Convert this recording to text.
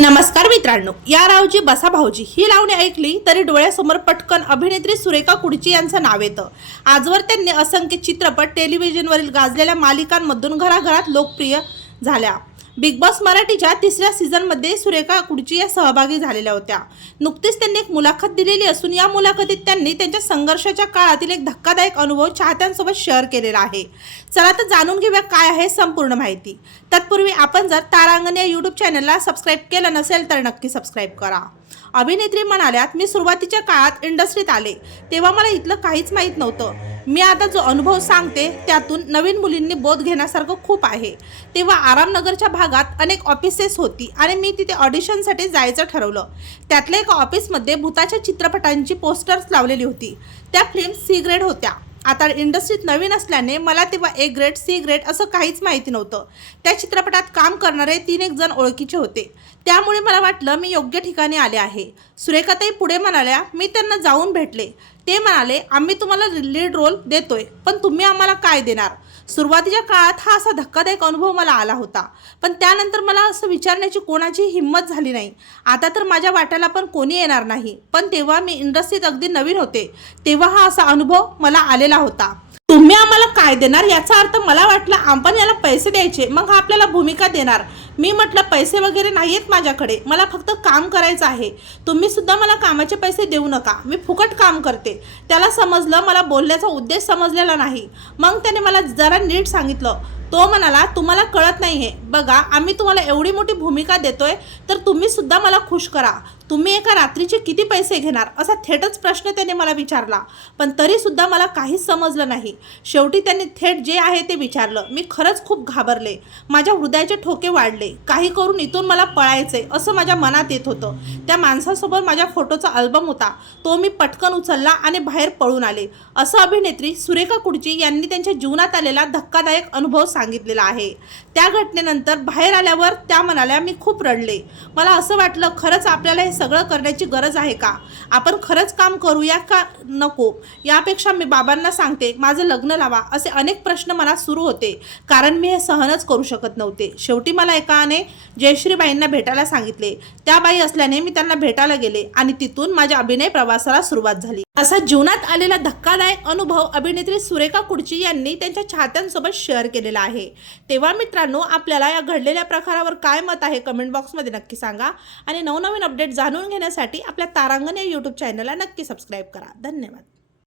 नमस्कार मित्रांनो या रावजी बसा भाऊजी. ही लावणी ऐकली तरी डोळ्यासमोर पटकन अभिनेत्री सुरेखा कुडची यांचं नाव येतं. आजवर त्यांनी असंख्य चित्रपट टेलिव्हिजनवरील गाजलेल्या मालिकांमधून घराघरात लोकप्रिय झाल्या. बिग बॉस मराठीच्या तिसऱ्या सीझनमध्ये सुरेखा कुडची या सहभागी झालेल्या होत्या. नुकतीच त्यांनी एक मुलाखत दिलेली असून या मुलाखतीत त्यांनी त्यांच्या संघर्षाच्या काळातील एक धक्कादायक अनुभव चाहत्यांसोबत शेअर केलेला आहे. चला तर जाणून घेऊया काय आहे संपूर्ण माहिती. तत्पूर्वी आपण जर तारांगण या यूट्यूब चॅनलला सबस्क्राईब केलं नसेल तर नक्की सबस्क्राईब करा. अभिनेत्री म्हणाल्यात मी सुरुवातीच्या काळात इंडस्ट्रीत आले. तेव्हा मला इथलं काहीच माहीत नव्हतं. मी आता जो अनुभव सांगते त्यातून नवीन मुलींनी बोध घेण्यासारखं खूप आहे. तेव्हा आरामनगरच्या भागात अनेक ऑफिसेस होती आणि मी तिथे ऑडिशनसाठी जायचं ठरवलं. त्यातल्या एका ऑफिसमध्ये भूताच्या चित्रपटांची पोस्टर्स लावलेली होती. त्या फिल्म सी ग्रेड होत्या. आता इंडस्ट्रीत नवीन असल्याने मला तेव्हा ए ग्रेड सी ग्रेड असं काहीच माहिती नव्हतं. त्या चित्रपटात काम करणारे तीन एक जण ओळखीचे होते. त्यामुळे मला वाटलं मी योग्य ठिकाणी आले आहे. सुरेखाताई पुढे म्हणाल्या मी त्यांना जाऊन भेटले. ते म्हणाले आम्ही तुम्हाला लीड रोल देतोय पण तुम्ही आम्हाला काय देणार? सुरुवातीच्या काळात हा असा धक्कादायक अनुभव मला आला होता. पण त्यानंतर मला असं विचारण्याची कोणाची हिंमत झाली नाही. आता तर माझ्या वाट्याला पण कोणी येणार नाही. पण तेव्हा मी इंडस्ट्रीत अगदी नवीन होते तेव्हा हा असा अनुभव मला आलेला होता. तुम्ही आम्हाला काय देणार? याचा अर्थ मला वाटलं आपण याला पैसे द्यायचे मग हा आपल्याला भूमिका देणार. मी म्हटलं पैसे वगैरे नाही आहेत माझ्याकडे मला फक्त काम करायचं आहे. तुम्ही सुद्धा मला कामाचे पैसे देऊ नका मी फुकट काम करते. त्याला समजलं मला बोलण्याचा उद्देश समजलेला नाही. मग त्याने मला जरा नीट सांगितलं तो म्हणाला तुम्हाला कळत नाही आहे बघा आम्ही तुम्हाला एवढी मोठी भूमिका देतोय तर तुम्ही सुद्धा मला खुश करा. तुम्ही एका रात्रीचे किती पैसे घेणार? असा थेटच प्रश्न त्याने मला विचारला. पण तरी सुद्धा मला काहीच समजलं नाही. शेवटी त्यांनी थेट जे आहे ते विचारलं. मी खरंच खूप घाबरले. माझ्या हृदयाचे ठोके वाढले. काही करून इथून मला पळायचे असं माझ्या मनात येत होतं. त्या माणसासोबत माझ्या फोटोचा अल्बम होता. तो मी पटकन उचलला आणि बाहेर पळून आले. असं अभिनेत्री सुरेखा कुडची यांनी त्यांच्या जीवनात आलेला धक्कादायक अनुभव सांगितलेलं आहे. त्या घटनेनंतर बाहेर आल्यावर त्या म्हणाल्या मी खूप रडले. मला असं वाटलं खरंच आपल्याला हे सगळं करण्याची गरज आहे का? आपण खरंच काम करूया का नको? यापेक्षा मी बाबांना सांगते माझं लग्न लावा. असे अनेक प्रश्न मला सुरू होते. कारण मी हे सहनच करू शकत नव्हते. शेवटी मला एकाने जयश्रीबाईंना भेटायला सांगितले. त्या बाई असल्याने मी त्यांना भेटायला गेले आणि तिथून माझ्या अभिनय प्रवासाला सुरुवात झाली. असा जीवनात आलेला धक्कादायक अनुभव अभिनेत्री सुरेखा कुडची यांनी त्यांच्या चाहत्यांसोबत शेअर केलेला आहे. तेव्हा मित्रांनो आपल्याला या घडलेल्या प्रकारावर काय मत आहे कमेंट बॉक्समध्ये नक्की सांगा आणि नवनवीन अपडेट जाणून घेण्यासाठी आपल्या तारांगण या यूट्यूब चॅनलला नक्की सबस्क्राईब करा. धन्यवाद.